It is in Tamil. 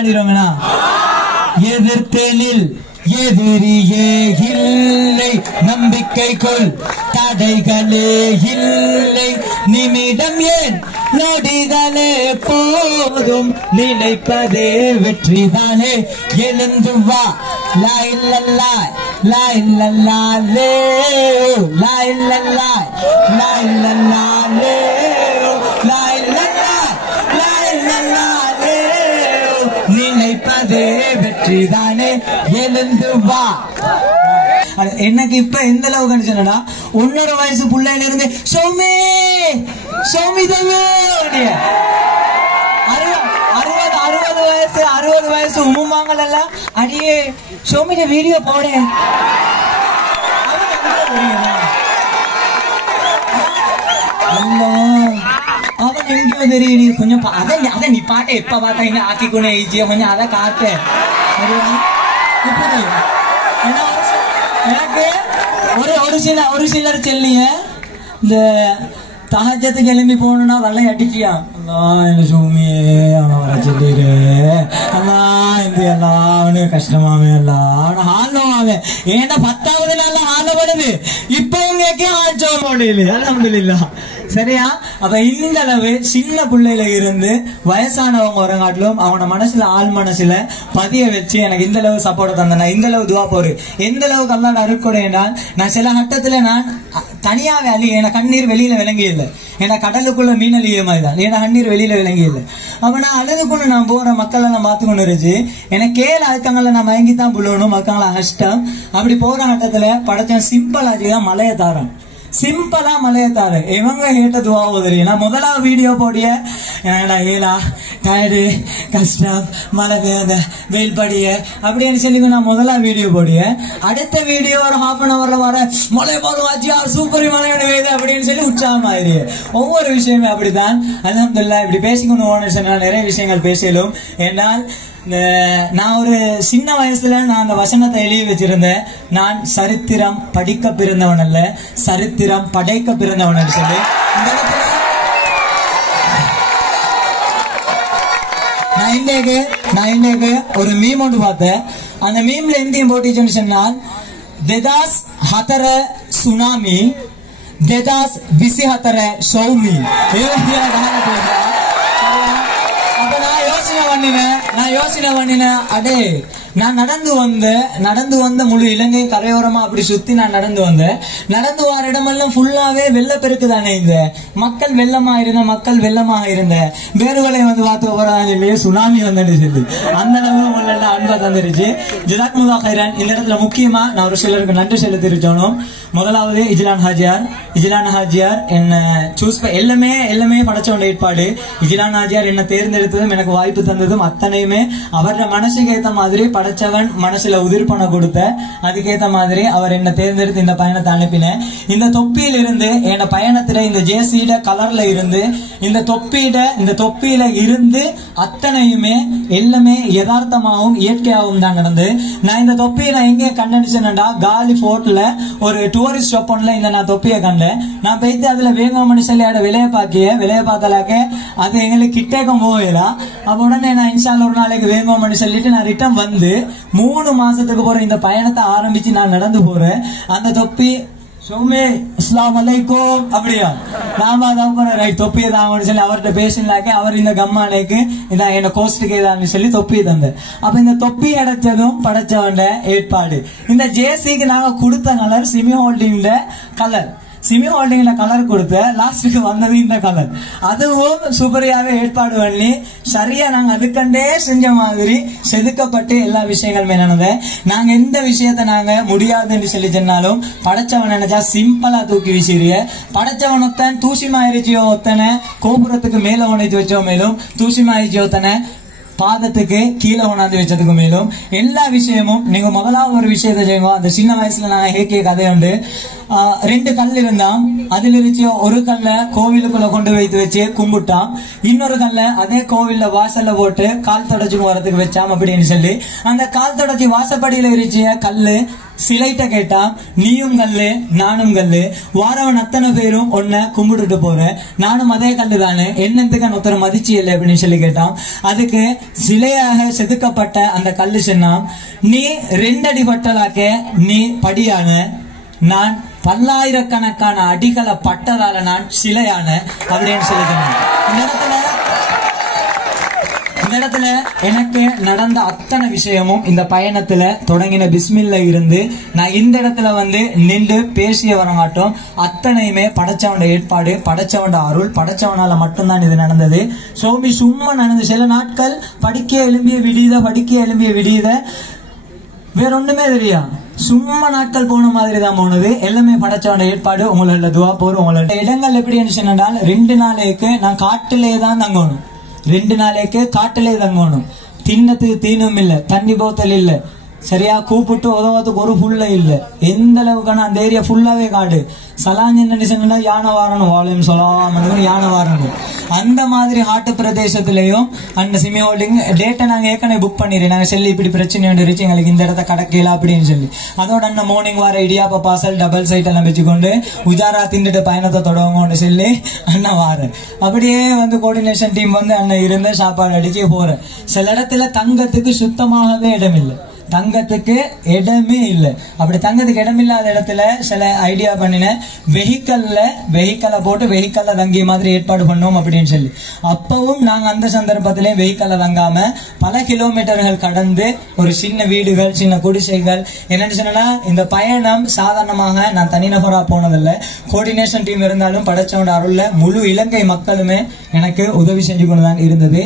பாடிடுவோங்கண்ணா. எதிர்த்தேனில் எதிரியே இல்லை, நம்பிக்கைக்குள் தடைகளே இல்லை, நிமிடம் ஏன் நொடிகளே போதும், நினைப்பதே வெற்றிதானே. எழுந்து வா லாய் லல்லாய் லாய் லல்லாலே லாய் லல்லாய் லாய் லல்லாலே லாய் லல்லாய் லாய் லல்லாலே, நினைப்பதே வெற்றிதானே. எழுந்து வா. எனக்கு இப்ப எந்த அளவுக்கு சொன்னா 1.5 வயசு பிள்ளையில இருந்து சௌமி சௌமி தம்பி 60 வயசு உம்மாங்கள் எல்லாம் அடியே சௌமிய வீடியோ போட அவன் எங்கேயோ தெரியும். கொஞ்சம் அதை நீ பாட்டை எப்ப பார்த்தா இங்க ஆக்கிக்கொண்டே ஈஸியா கொஞ்சம் அதை காட்டு. எனக்கு ஒரு சிலர் செல்லிய இந்த தகஜத்துக்கு எழும்பி போகணும்னா வெள்ளை அடிச்சியா என்ன சூமியே அவன் வர சொல்லிடு அண்ணா இந்த எல்லாம் அவனுக்கு கஷ்டமாவே எல்லாம் ஆனவாவே ஏன்னா 10வது நாள்ல ஆனப்படுது. இப்ப உங்க ஆச்சோ முடியல அல்ஹம்துலில்லாஹ். சரியா? அப்ப இந்த அளவு சின்ன பிள்ளையில இருந்து வயசானவங்க வரங்காட்டிலும் அவங்க மனசுல ஆள் மனசுல பதிய வச்சு எனக்கு இந்த அளவு சப்போர்ட் தந்தேன். இந்த அளவு துவா போரு எந்த அளவுக்கு அல்லாஹ் அருட்கொடை என்றால், நான் சில கட்டத்துல நான் தனியாவே அழி என கண்ணீர் வெளியில விளங்கி இல்லை. ஏன்னா கடலுக்குள்ள மீனலிய மாதிரி தான் ஏன்னா கண்ணீர் வெளியில விளங்கி இல்லை. அப்ப நான் அழுதுக்குள்ள நான் போற மக்கள் எல்லாம் பார்த்து கொண்டு இருந்துச்சு. எனக்கு கேள அழுக்கங்களை நான் மயங்கித்தான் புள்ளணும் மக்களா கஷ்டம். அப்படி போற கட்டத்துல படைச்சேன் சிம்பிளாச்சுதான் மலையை தாரன் சிம்பிளா மலையத்தாரு இவங்க கேட்ட துவா தெரியும். நான் முதலாவது வீடியோ போடிய ஏலா டயர்டு கஷ்டம் மழை பெய்த வெயில் படிய அப்படின்னு சொல்லி நான் முதலாவது வீடியோ போடிய. அடுத்த வீடியோ ஒரு ½ வர மழை போல வாச்சியா சூப்பர் மழை பெய்யுது அப்படின்னு சொல்லி உற்சாகமாயிரு. ஒவ்வொரு விஷயமே அப்படித்தான். அல்ஹம்துலில்லாஹ். இப்படி பேசிக்கொண்டு ஓன சொன்னா நிறைய விஷயங்கள் பேசலும். ஏன்னால் நான் ஒரு சின்ன வயசுல நான் அந்த வசனத்தை எழுதி வச்சிருந்தேன். நான் சரித்திரம் படிக்க பிறந்தவன் அல்ல, சரித்திரம் படைக்க பிறந்தவன் சொல்லி. நான் இன்னைக்கு ஒரு மீம் ஒன்று பார்த்தேன். அந்த மீம்ல எந்தையும் போட்டிச்சுன்னு சொன்னால், දෙදස් 4 சுனாமி, දෙදස් 24 சௌமி. நான் யோசனை பண்ணினேன் அடே நான் நடந்து வந்த முழு இலங்கை கரையோரமா அப்படி சுத்தி நான் நடந்து வர இடமெல்லாம் ஃபுல்லாவே வெள்ளப்பெருக்கு தானே. இந்த மக்கள் வெள்ளமாக இருந்த வேறுகளை வந்து பார்த்து போறாங்க சுனாமி வந்து சொல்லி அந்த அளவு அன்பா தந்துருச்சு. ஜஸாக்குமுல்லாஹ் கைரன். இந்த இடத்துல முக்கியமா நான் ஒரு சிலருக்கு நன்றி செலுத்திருச்சோம். முதலாவது இஜ்லான் ஹாஜியார் என்ன சூஸ் எல்லாமே படைச்சவன் ஏற்பாடு. இஜ்லான் ஹாஜியார் என்ன தேர்ந்தெடுத்ததும் எனக்கு வாய்ப்பு தந்ததும் அத்தனையுமே அவரோட மனசுக்கு ஏத்த மாதிரி படைச்சவன் மனசுல உதிர்ப்பனை கொடுத்த அதுக்கேத்த மாதிரி அவர் என்ன தேர்ந்தெடுத்து இந்த பயணத்தை அனுப்பினேன். இந்த தொப்பியில இருந்து என் பயணத்துல இந்த ஜேசிட கலர்ல இருந்து இந்த தொப்பியில இருந்து அத்தனையுமே எல்லாமே யதார்த்தமாகவும் இயற்கையாகவும் தான் நடந்து. நான் இந்த தொப்பியை நான் எங்க கண்டடிச்சேன்டா காலி போர்ட்ல ஒரு டூரிஸ்ட் ஷாப் ஒன்ல இந்த நான் தொப்பியை கண்டேன். நான் போயிட்டு அதுல வேங்கோமணி சொல்லியோட விலையை பார்த்தாலாக்க அது எங்களுக்கு கிட்டேக்கும் போகலாம். அப்ப உடனே நான் இன்ஷால்ல ஒரு நாளைக்கு வேங்கோமணி சொல்லிட்டு நான் ரிட்டர்ன் வந்து 3 மாசத்துக்கு போற இந்த பயணத்தை ஆரம்பிச்சு நான் நடந்து போறேன். அந்த தொப்பி சௌமே அஸ்ஸலாமு அலைக்கும் அப்படியா நாம தான் போற ரைட் தொப்பியை தான் சொல்லி அவர்கிட்ட பேசினாக்க அவர் இந்த கம்மானேக்கு இதான் என்ன கோஸ்டுக்கு ஏதான்னு சொல்லி தொப்பியை தந்தேன். அப்ப இந்த தொப்பி அடைச்சதும் படைச்சவன் ஏற்பாடு. இந்த ஜேசிக்கு நாங்க கொடுத்த கலர் சிமி ஹோல்டிங்ல கலர் கொடுத்த லாஸ்டுக்கு வந்தது இந்த கலர். அதுவும் சூப்பரியாவே ஏற்பாடு பண்ணி சரியா நாங்க அதுக்கண்டே செஞ்ச மாதிரி செதுக்கப்பட்டு எல்லா விஷயங்களுமே நடந்த. நாங்க எந்த விஷயத்த நாங்க முடியாதுன்னு சொல்லி சொன்னாலும் படைச்சவன் நினைச்சா சிம்பிளா தூக்கி வீசிறிய. படைச்சவன் ஒத்தன் தூசி மாயிருச்சியோ ஒத்தனை கோபுரத்துக்கு மேல உணைத்து வச்சோ மேலும் தூசி மாயிருச்சியோ ஒத்தனை பாதத்துக்கு கீழே உணர்ந்து வச்சதுக்கு மேலும் எல்லா விஷயமும் நீங்க முதலாவது ஒரு விஷயத்த செய்யுங்க. அந்த சின்ன வயசுல நான் ஏக்கிய கதை உண்டு. 2 கல் இருந்தான். அதுல இருந்துச்சு ஒரு கல்ல கோவிலுக்குள்ள கொண்டு வைத்து வச்சு கும்பிட்டான். இன்னொரு கல்ல அதே கோவில்ல வாசல்ல போட்டு கால் தொடச்சு வரதுக்கு வச்சாம் அப்படின்னு சொல்லி அந்த கால் தொடச்சி வாசப்படியில இருந்துச்சு கல்லு சிலைட்ட கேட்டா நீயும் கல்லு நானும் கல்லு, வாரவன் அத்தனை பேரும் ஒன்ன கும்பிட்டுட்டு போற, நானும் அதே கல்லு தானே, என்னத்துக்கு ஒருத்தர மதிச்சு இல்லை அப்படின்னு சொல்லி கேட்டான். அதுக்கு சிலையாக செதுக்கப்பட்ட அந்த கல்லு சொன்னா, நீ 2 அடி பட்டலாக்க நீ படியான, நான் பல்லாயிரக்கணக்கான அடிகளை பட்டதால நான் சிலையான அப்படின்னு சொல்லிக்கிறேன். இந்த இடத்துல எனக்கு நடந்த அத்தனை விஷயமும் இந்த பயணத்துல தொடங்கின பிஸ்மில்ல இருந்து நான் இந்த இடத்துல வந்து நின்று பேசிய வரமாட்டோம். அத்தனையுமே படைச்சவன் ஏற்பாடு, படைச்சவன் அருள், படைச்சவனால மட்டும்தான் இது நடந்தது. சோமி சும்மா நடந்து சில நாட்கள் படிக்க எழும்பிய விடியத வேற ஒண்ணுமே தெரியா, சும்மா நாட்கள் போன மாதிரி தான் போனது. எல்லாமே படைச்சவன ஏற்பாடு. உங்களோட துவா போறோம். உங்களோட இடங்கள் எப்படி சொன்னால் 2 நாளைக்கு நான் காட்டிலே தான் தங்கணும். 2 நாளைக்கு காட்டிலே தங்கணும். தின்னத்துக்கு தீனும் இல்ல, தண்ணி போத்தல் இல்ல, சரியா கூப்பிட்டு உதவத்துக்கு ஒரு புள்ள இல்ல. எந்த அளவுக்கான அந்த ஏரியா ஃபுல்லாவே காடு. சலாஞ்சி சொன்னா யானை வாரணும், வாழையும் சொல்லாம யானை வாரணும். அந்த மாதிரி காட்டு பிரதேசத்திலையும் அந்த சிமி ஹோல்டிங் டேட்டை நாங்க ஏற்கனவே புக் பண்ணிடுறேன். நாங்க சொல்லி இப்படி பிரச்சனை வந்துருச்சு, எங்களுக்கு இந்த இடத்த கடக்கல அப்படின்னு சொல்லி. அதோட அந்த மார்னிங் வர இடியாப்ப பாசல் டபுள் சைட் எல்லாம் வச்சுக்கொண்டு உஜாரா திண்டுட்டு பயணத்தை தொடங்கும்னு சொல்லி அண்ணன் வாரேன். அப்படியே வந்து கோஆர்டினேஷன் டீம் வந்து அண்ணன் இருந்து சாப்பாடு அடிச்சு போறேன். சில இடத்துல தங்கத்துக்கு சுத்தமாகவே இடம் இல்லை, தங்கத்துக்கு இடமே இல்லை. அப்படி தங்கத்துக்கு இடம் இல்லாத இடத்துல சில ஐடியா பண்ணினேன், வெஹிக்கலை போட்டு வெஹிக்கல்ல தங்கிய மாதிரி ஏற்பாடு பண்ணோம் அப்படின்னு சொல்லி. அப்பவும் நாங்க அந்த சந்தர்ப்பத்திலே வெஹிக்கல்ல தங்காம பல கிலோமீட்டர்கள் கடந்து ஒரு சின்ன வீடுகள், சின்ன குடிசைகள். என்னன்னு சொன்னா இந்த பயணம் சாதாரணமாக நான் தனிநபரா போனதில்லை. கோஆர்டினேஷன் டீம் இருந்தாலும் படைச்சவனோட அருள்ல முழு இலங்கை மக்களுமே எனக்கு உதவி செஞ்சு கொண்டுதான் இருந்தது.